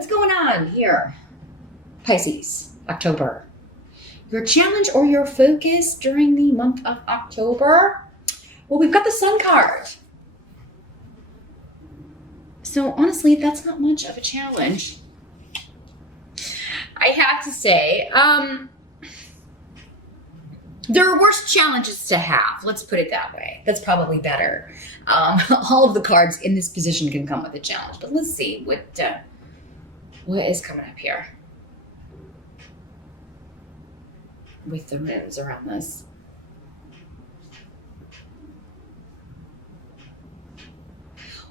what's going on here? Pisces, October. Your challenge or your focus during the month of October? Well, we've got the Sun card. So honestly, that's not much of a challenge. I have to say, there are worse challenges to have. Let's put it that way. That's probably better. All of the cards in this position can come with a challenge, but let's see what is coming up here with the moons around this.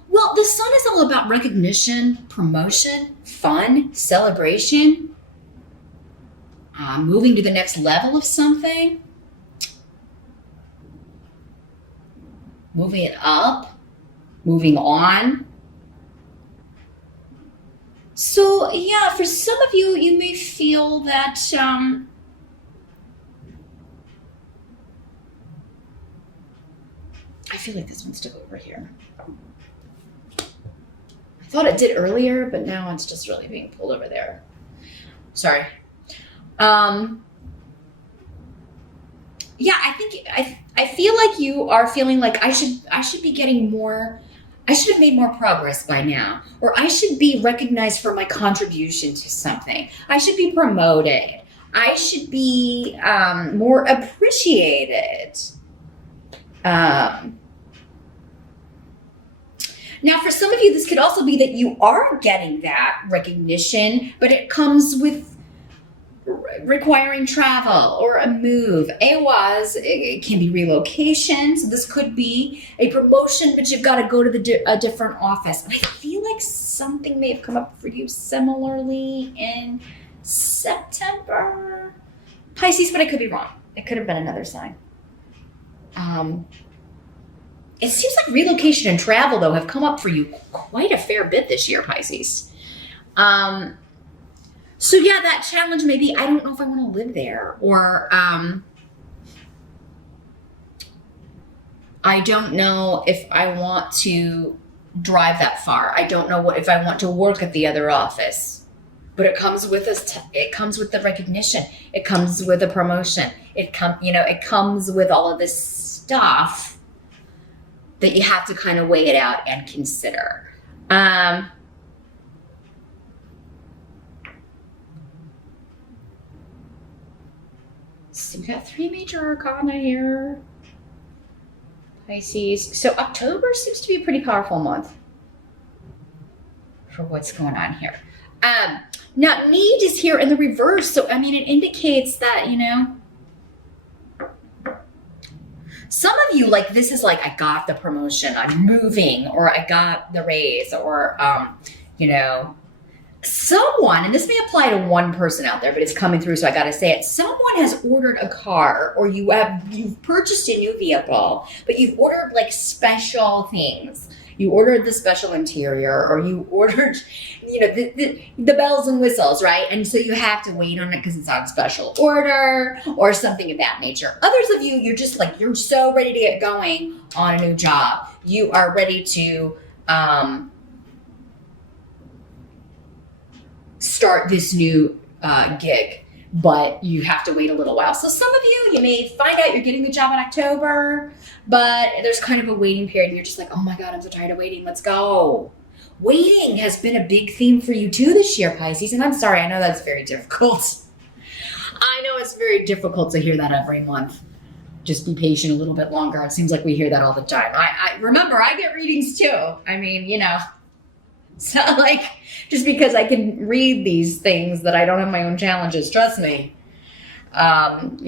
Well, the Sun is all about recognition, promotion, fun, celebration, moving to the next level of something, moving it up, moving on. So yeah, for some of you, you may feel that I feel like this wants to go over here. I thought it did earlier, but now it's just really being pulled over there. Sorry. Yeah, I feel like you are feeling like I should be getting more. I should have made more progress by now, or I should be recognized for my contribution to something. I should be promoted. I should be more appreciated. Now, for some of you, this could also be that you are getting that recognition, but it comes with requiring travel or a move. It can be relocation. So this could be a promotion, but you've got to go to a different office. And I feel like something may have come up for you similarly in September. Pisces, but I could be wrong. It could have been another sign. It seems like relocation and travel, though, have come up for you quite a fair bit this year, Pisces. So yeah, that challenge maybe, I don't know if I want to live there, or I don't know if I want to drive that far. I don't know if I want to work at the other office. But it comes with it comes with the recognition. It comes with a promotion. It comes with all of this stuff that you have to kind of weigh it out and consider. So we got 3 major arcana here, Pisces. So October seems to be a pretty powerful month for what's going on here. Now need is here in the reverse. So, I mean, it indicates that, some of you, like, this is like, I got the promotion, I'm moving, or I got the raise, or, someone, and this may apply to one person out there, but it's coming through, so I got to say it. Someone has ordered a car, or you've purchased a new vehicle, but you've ordered like special things. You ordered the special interior, or you ordered, the bells and whistles, right? And so you have to wait on it because it's on special order or something of that nature. Others of you, you're just like, you're so ready to get going on a new job. You are ready to start this new gig, but you have to wait a little while. So some of you may find out you're getting the job in October, but there's kind of a waiting period and you're just like, oh my God, I'm so tired of waiting. Let's go. Waiting has been a big theme for you too this year, Pisces. And I'm sorry, I know that's very difficult. I know it's very difficult to hear that every month. Just be patient a little bit longer. It seems like we hear that all the time. I remember, I get readings too. I mean, so like, just because I can read these things that I don't have my own challenges, trust me, I'm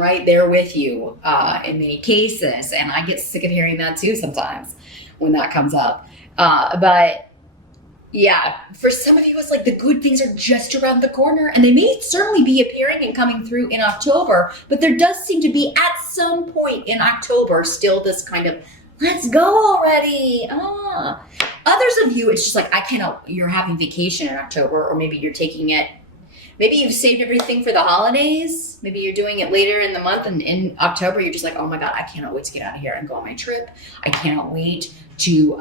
right there with you in many cases, and I get sick of hearing that too sometimes when that comes up. But yeah, for some of you, it's like the good things are just around the corner, and they may certainly be appearing and coming through in October, but there does seem to be at some point in October still this kind of, let's go already. Others of you, it's just like, I cannot, you're having vacation in October, or maybe you're taking it, maybe you've saved everything for the holidays. Maybe you're doing it later in the month, and in October, you're just like, oh my God, I cannot wait to get out of here and go on my trip. I cannot wait to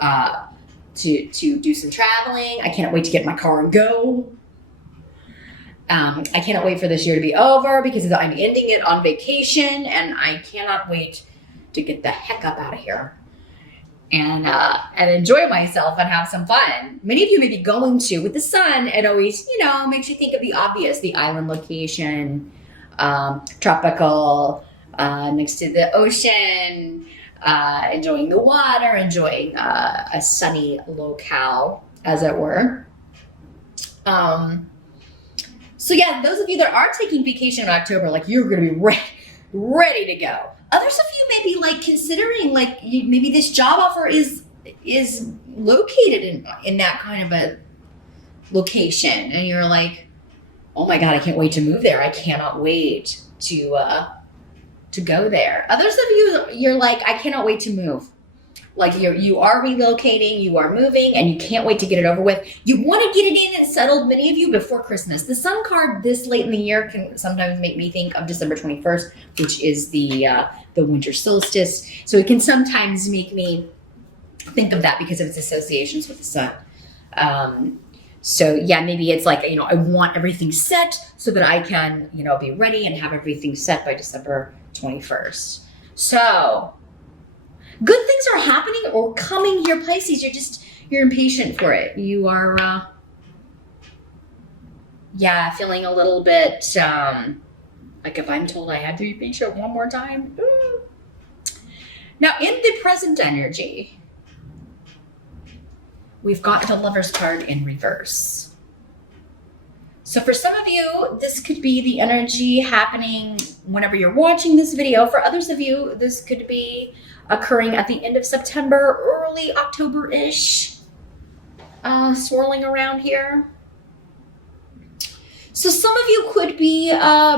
to do some traveling. I cannot wait to get in my car and go. I cannot wait for this year to be over because I'm ending it on vacation, and I cannot wait to get the heck up out of here and enjoy myself and have some fun. Many of you may be going to. With the sun, it always, makes you think of the obvious, the island location, tropical, next to the ocean, enjoying the water, enjoying a sunny locale, as it were. So yeah, those of you that are taking vacation in October, like, you're going to be ready to go. Others of you may be like considering, like, maybe this job offer is located in that kind of a location, and you're like, oh my God, I can't wait to move there. I cannot wait to go there. Others of you, you're like, I cannot wait to move. Like, you are relocating, you are moving, and you can't wait to get it over with. You want to get it in and settled, many of you, before Christmas. The Sun card this late in the year can sometimes make me think of December 21st, which is the winter solstice. So it can sometimes make me think of that because of its associations with the sun. So yeah, maybe it's like, I want everything set so that I can, be ready and have everything set by December 21st. So good things are happening or coming here, Pisces. You're impatient for it. You are, feeling a little bit, like, if I'm told I had to be patient one more time. Ooh. Now, in the present energy, we've got the Lover's card in reverse. So for some of you, this could be the energy happening whenever you're watching this video. For others of you, this could be occurring at the end of September, early October-ish, swirling around here. So some of you could be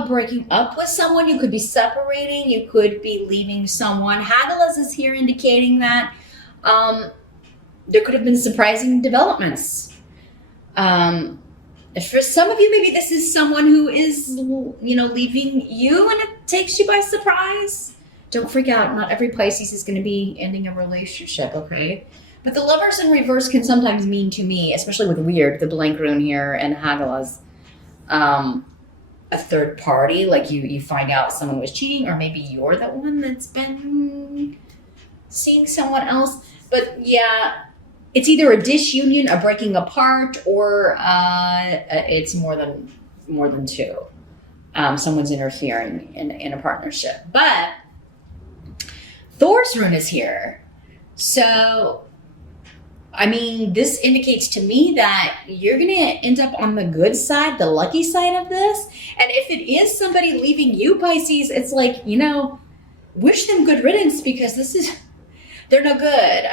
breaking up with someone. You could be separating. You could be leaving someone. Hagelas is here indicating that there could have been surprising developments. For some of you, maybe this is someone who is, leaving you and it takes you by surprise. Don't freak out. Not every Pisces is going to be ending a relationship, okay? But the Lovers in reverse can sometimes mean to me, especially with weird, the blank rune here, and Hagelas, a third party. Like, you find out someone was cheating, or maybe you're the one that's been seeing someone else. But yeah, it's either a disunion, a breaking apart, or it's more than two. Someone's interfering in a partnership. But Thor's rune is here. So, this indicates to me that you're going to end up on the good side, the lucky side of this. And if it is somebody leaving you, Pisces, it's like, wish them good riddance, because they're no good.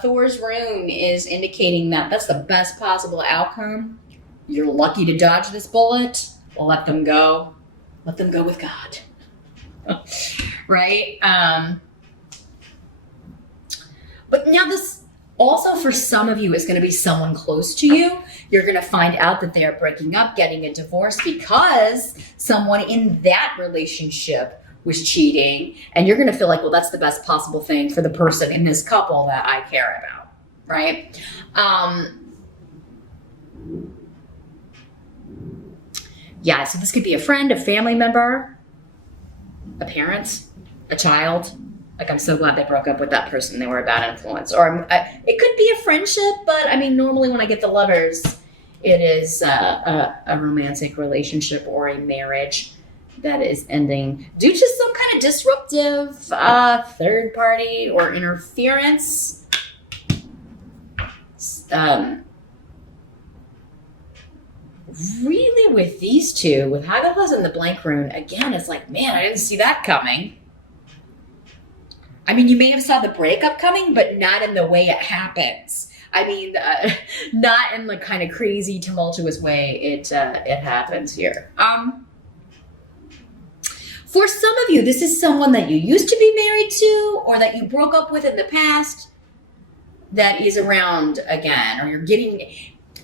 Thor's rune is indicating that that's the best possible outcome. You're lucky to dodge this bullet. Let them go. Let them go with God. Right? But now this also, for some of you, is going to be someone close to you. You're going to find out that they are breaking up, getting a divorce, because someone in that relationship was cheating. And you're going to feel like, well, that's the best possible thing for the person in this couple that I care about. Right? So this could be a friend, a family member, a parent, a child. Like, I'm so glad they broke up with that person. They were a bad influence. Or it could be a friendship, but normally when I get the Lovers, it is a romantic relationship or a marriage that is ending due to some kind of disruptive third party or interference. Really, with these two, with Hagelas and the blank rune, again, it's like, man, I didn't see that coming. You may have saw the breakup coming, but not in the way it happens. Not in the kind of crazy, tumultuous way it happens here. For some of you, this is someone that you used to be married to, or that you broke up with in the past, that is around again, or you're getting.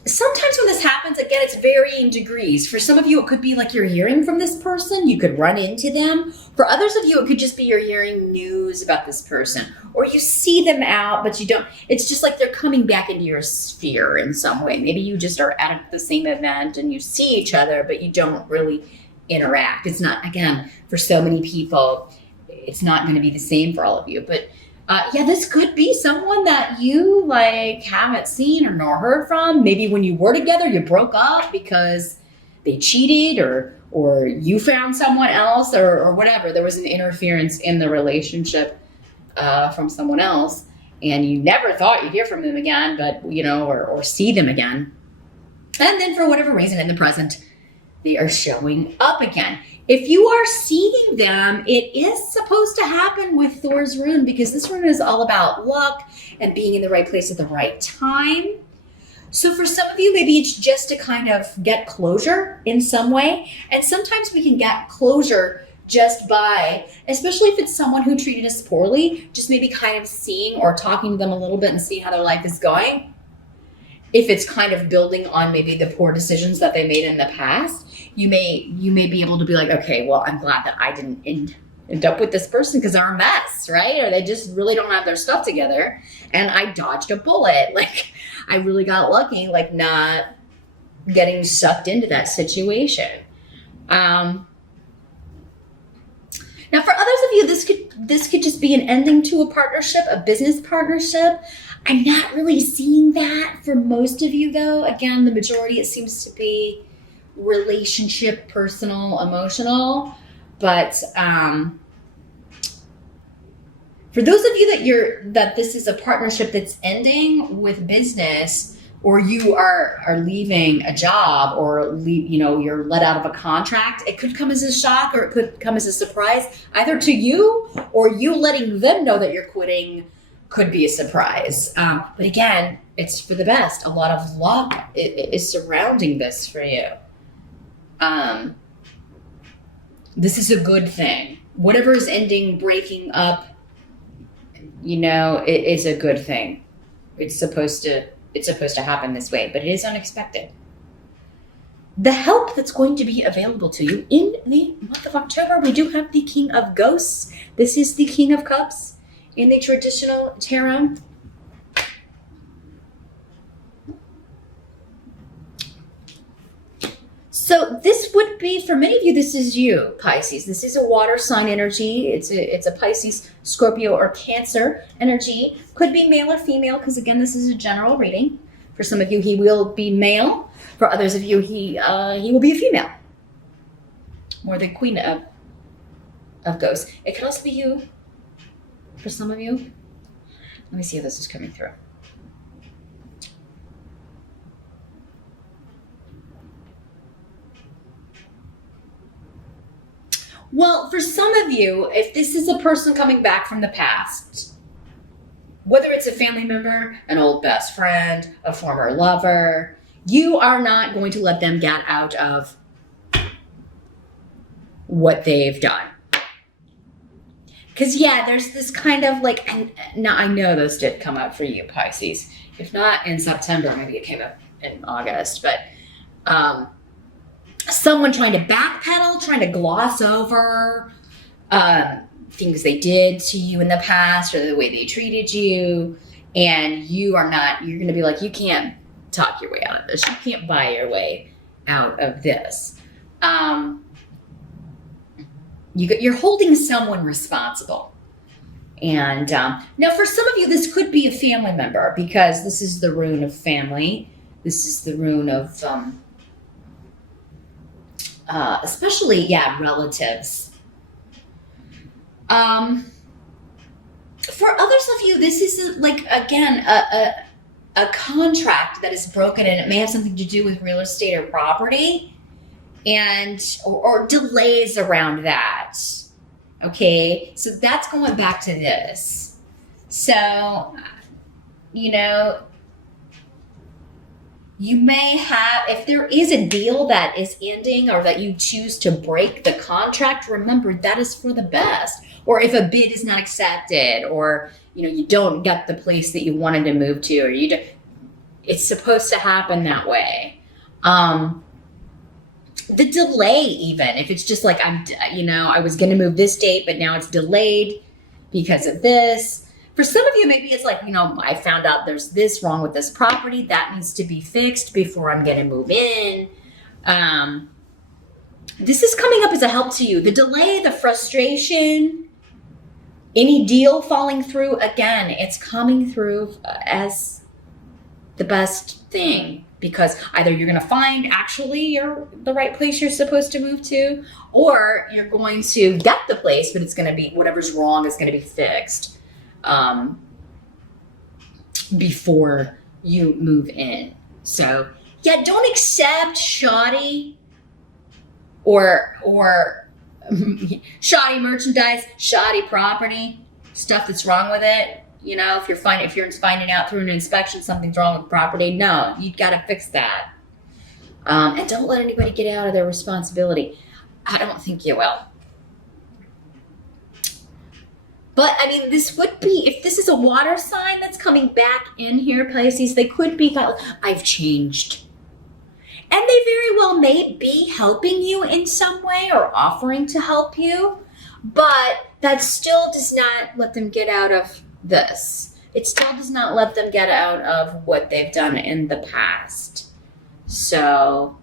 Sometimes when this happens, again, it's varying degrees. For some of you, it could be like you're hearing from this person. You could run into them. For others of you, it could just be you're hearing news about this person, or you see them out, but you don't. It's just like they're coming back into your sphere in some way. Maybe you just are at the same event and you see each other, but you don't really interact. It's not, again, for so many people, it's not going to be the same for all of you. But yeah, this could be someone that you like haven't seen or nor heard from. Maybe when you were together, you broke up because they cheated, or you found someone else, or whatever. There was an interference in the relationship from someone else, and you never thought you'd hear from them again, but or see them again. And then for whatever reason in the present, they are showing up again. If you are seeing them, it is supposed to happen with Thor's rune, because this rune is all about luck and being in the right place at the right time. So for some of you, maybe it's just to kind of get closure in some way. And sometimes we can get closure just by, especially if it's someone who treated us poorly, just maybe kind of seeing or talking to them a little bit and seeing how their life is going. If it's kind of building on maybe the poor decisions that they made in the past, you may be able to be like, okay, well, I'm glad that I didn't end up with this person because they're a mess, right? Or they just really don't have their stuff together, and I dodged a bullet. Like, I really got lucky, like not getting sucked into that situation. Now, for others of you, this could just be an ending to a partnership, a business partnership. I'm not really seeing that for most of you, though. Again, the majority, it seems to be relationship, personal, emotional. But for those of you that this is a partnership that's ending with business, or you are leaving a job, or you're let out of a contract, it could come as a shock, or it could come as a surprise, either to you or you letting them know that you're quitting. Could be a surprise. But again, it's for the best. A lot of luck is surrounding this for you. This is a good thing. Whatever is ending, breaking up, it is a good thing. It's supposed to happen this way, but it is unexpected. The help that's going to be available to you in the month of October, we do have the King of Ghosts. This is the King of Cups in the traditional tarot. So this would be, for many of you, this is you, Pisces. This is a water sign energy. It's a Pisces, Scorpio, or Cancer energy. Could be male or female, because again, this is a general reading. For some of you, he will be male. For others of you, he will be a female. More the Queen of Ghosts. It can also be you. For some of you, let me see if this is coming through. Well, for some of you, if this is a person coming back from the past, whether it's a family member, an old best friend, a former lover, you are not going to let them get out of what they've done. Because, yeah, there's this kind of like, and now I know those did come up for you, Pisces. If not in September, maybe it came up in August. But someone trying to backpedal, trying to gloss over things they did to you in the past, or the way they treated you. And you're going to be like, you can't talk your way out of this. You can't buy your way out of this. You're holding someone responsible. And now for some of you, this could be a family member, because this is the rune of family. This is the rune of, especially, relatives. For others of you, this is like, again, a contract that is broken, and it may have something to do with real estate or property. Or delays around that. Okay, so that's going back to this. So, you may have, if there is a deal that is ending, or that you choose to break the contract, remember that is for the best. Or if a bid is not accepted, or you don't get the place that you wanted to move to, or It's supposed to happen that way. The delay, even if it's just like, I was going to move this date, but now it's delayed because of this. For some of you, maybe it's like, I found out there's this wrong with this property that needs to be fixed before I'm going to move in. This is coming up as a help to you. The delay, the frustration, any deal falling through, again, it's coming through as the best thing, because either you're going to find actually the right place you're supposed to move to, or you're going to get the place, but it's going to be, whatever's wrong is going to be fixed before you move in. So yeah, don't accept shoddy or shoddy merchandise, shoddy property, stuff that's wrong with it. If you're finding out through an inspection something's wrong with the property, no, you got to fix that. And don't let anybody get out of their responsibility. I don't think you will. But this would be, if this is a water sign that's coming back in here, Pisces, they could be, I've changed. And they very well may be helping you in some way or offering to help you, but that still does not let them get out of this. It still does not let them get out of what they've done in the past. So,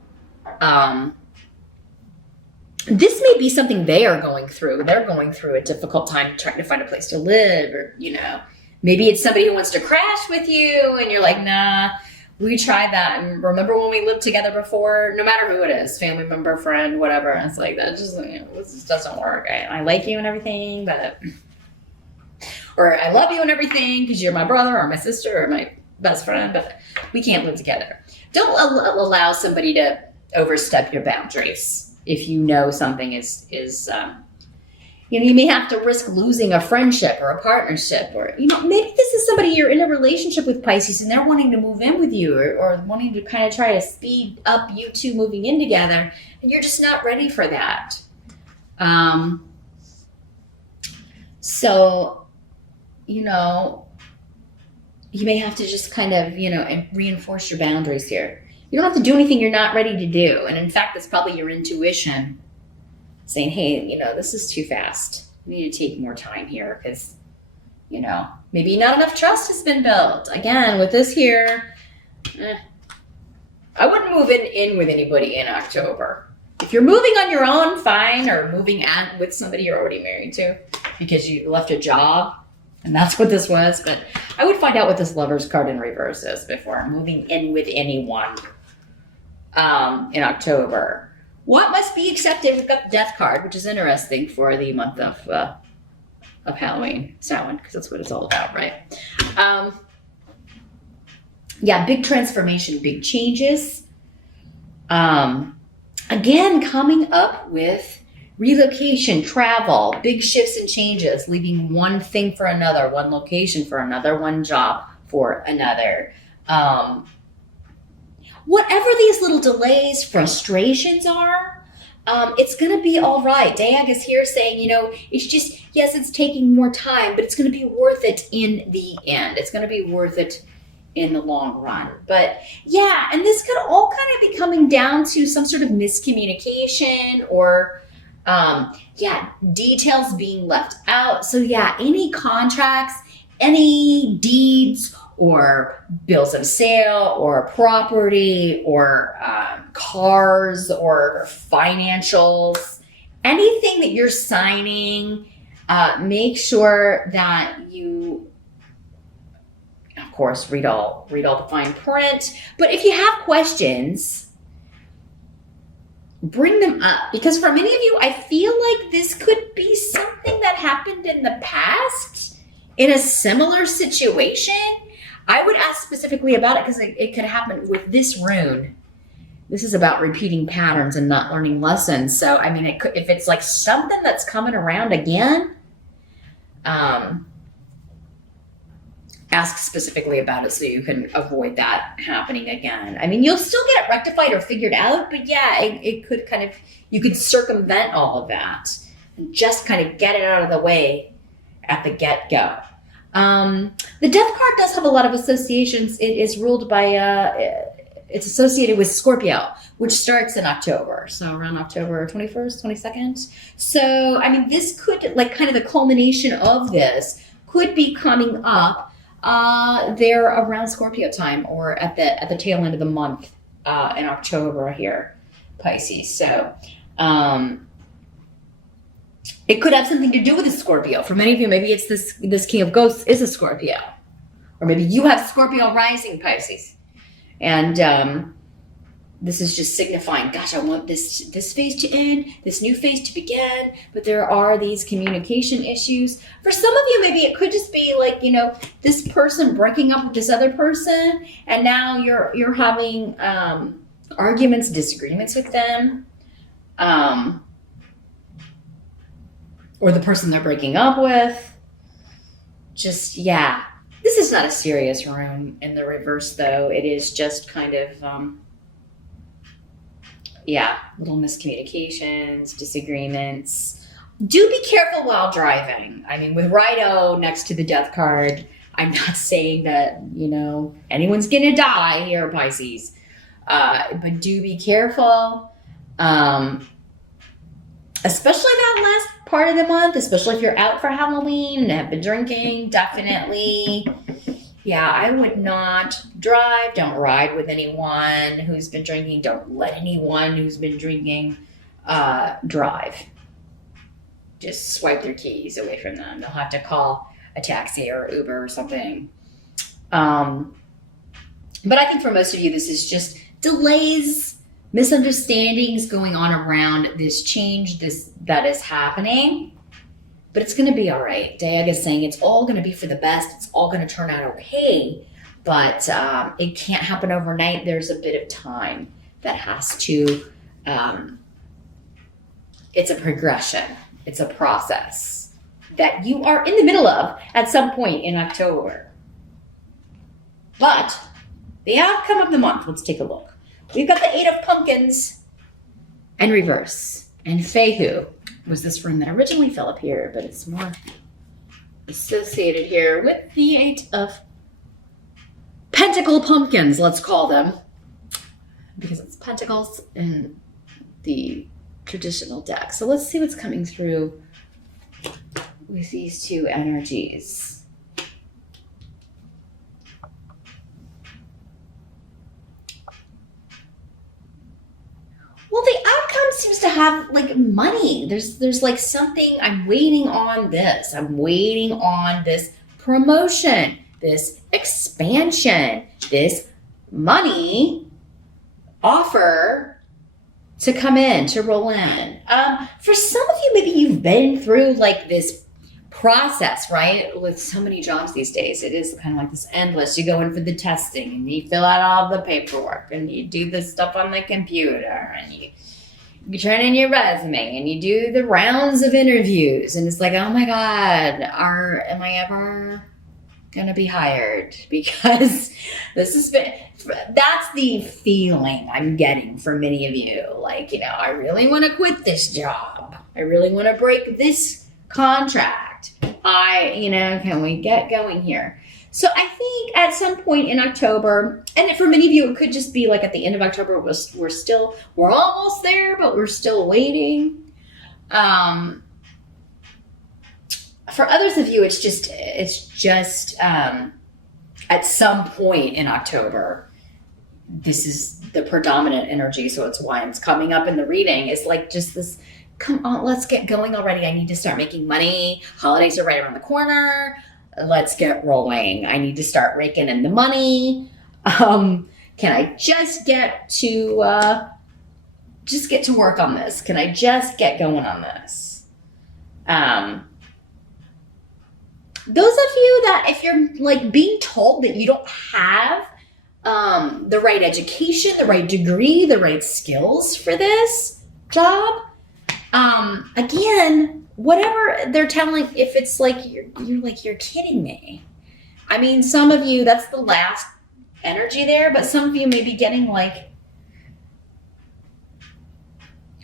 this may be something they are going through. They're going through a difficult time trying to find a place to live, or, maybe it's somebody who wants to crash with you and you're like, nah, we tried that. And remember when we lived together before? No matter who it is, family member, friend, whatever. And it's like, that just, this just doesn't work. I like you and everything, or I love you and everything because you're my brother or my sister or my best friend, but we can't live together. Don't allow somebody to overstep your boundaries. If something is you may have to risk losing a friendship or a partnership, or, maybe this is somebody you're in a relationship with, Pisces, and they're wanting to move in with you, or wanting to kind of try to speed up you two moving in together, and you're just not ready for that. So, you may have to just kind of, reinforce your boundaries here. You don't have to do anything you're not ready to do. And in fact, that's probably your intuition saying, hey, this is too fast. We need to take more time here because, maybe not enough trust has been built. Again, with this here, I wouldn't move in with anybody in October. If you're moving on your own, fine, or moving with somebody you're already married to because you left a job, and that's what this was. But I would find out what this Lover's card in reverse is before moving in with anyone in October. What must be accepted? We've got the Death card, which is interesting for the month of Halloween, Samhain, because that's what it's all about, right? Big transformation, big changes. Again, coming up with relocation, travel, big shifts and changes, leaving one thing for another, one location for another, one job for another. Whatever these little delays, frustrations are, it's going to be all right. Diag is here saying, it's just, yes, it's taking more time, but it's going to be worth it in the end. It's going to be worth it in the long run. But yeah, and this could all kind of be coming down to some sort of miscommunication or details being left out. So yeah, any contracts, any deeds or bills of sale or property or cars or financials, anything that you're signing, make sure that you, of course, read all the fine print. But if you have questions, bring them up, because for many of you, I feel like this could be something that happened in the past in a similar situation. I would ask specifically about it because it could happen with this rune. This is about repeating patterns and not learning lessons. So, it could, if it's like something that's coming around again, ask specifically about it so you can avoid that happening again. You'll still get it rectified or figured out, but yeah, it could kind of, you could circumvent all of that and just kind of get it out of the way at the get-go. The death card does have a lot of associations. It is ruled by, it's associated with Scorpio, which starts in October. So around October 21st, 22nd. So, I mean, this could, like, kind of the culmination of this could be coming up there around Scorpio time, or at the tail end of the month in October here, Pisces. So, it could have something to do with a Scorpio. For many of you, maybe it's this King of Ghosts is a Scorpio. Or maybe you have Scorpio rising, Pisces. And this is just signifying, gosh, I want this phase to end, this new phase to begin. But there are these communication issues. For some of you, maybe it could just be like, you know, this person breaking up with this other person. And now you're having arguments, disagreements with them. Or the person they're breaking up with. Just, yeah. This is not a serious room in the reverse, though. It is just kind of, little miscommunications, disagreements. Do be careful while driving. I mean, with Righto next to the death card, I'm not saying that, you know, anyone's going to die here, Pisces. But do be careful. Especially that last part of the month, especially if you're out for Halloween and have been drinking, definitely. Yeah, I would not drive. Don't ride with anyone who's been drinking. Don't let anyone who's been drinking drive. Just swipe their keys away from them. They'll have to call a taxi or Uber or something. But I think for most of you, this is just delays, misunderstandings going on around this change that is happening. But it's going to be all right. Diag is saying it's all going to be for the best. It's all going to turn out okay. But it can't happen overnight. There's a bit of time that has to, it's a progression. It's a process that you are in the middle of at some point in October. But the outcome of the month, let's take a look. We've got the 8 of Pumpkins and reverse. And Fehu was this rune that originally fell up here, but it's more associated here with the 8 of Pentacle Pumpkins, let's call them. Because it's pentacles in the traditional deck. So let's see what's coming through with these two energies. Well, the outcome seems to have like money. There's like something, I'm waiting on this. I'm waiting on this promotion, this expansion, this money offer to come in, to roll in. For some of you, maybe you've been through like this process, right? With so many jobs these days, it is kind of like this endless. You go in for the testing and you fill out all the paperwork and you do this stuff on the computer and you turn in your resume and you do the rounds of interviews and it's like, oh my God, am I ever gonna be hired? Because that's the feeling I'm getting for many of you. Like, you know, I really want to quit this job. I really want to break this contract. Can we get going here? So I think at some point in October, and for many of you, it could just be like at the end of October, we're almost there, but we're still waiting. For others of you, it's just at some point in October, this is the predominant energy. So it's why it's coming up in the reading. It's like just this, come on, let's get going already. I need to start making money. Holidays are right around the corner. Let's get rolling. I need to start raking in the money. Can I just get to work on this? Can I just get going on this? Those of you that if you're like being told that you don't have the right education, the right degree, the right skills for this job, again, whatever they're telling, if it's like you're kidding me. I mean, some of you, that's the last energy there, but some of you may be getting like,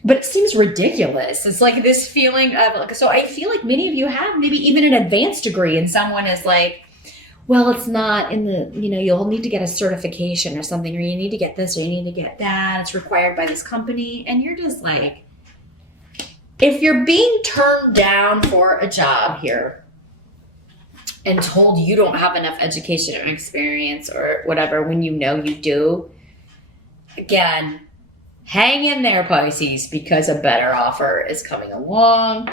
But it seems ridiculous. It's like this feeling of like, so I feel like many of you have maybe even an advanced degree, and someone is like, well, it's not in the, you'll need to get a certification or something, or you need to get this, or you need to get that. It's required by this company. And you're just like, if you're being turned down for a job here and told you don't have enough education or experience or whatever, when you know you do, again, hang in there, Pisces, because a better offer is coming along.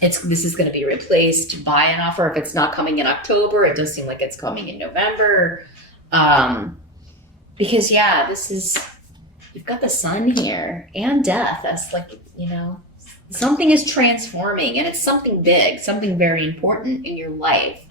This is going to be replaced by an offer. If it's not coming in October, it does seem like it's coming in November. Because you've got the sun here and death. That's like, something is transforming, and it's something big, something very important in your life.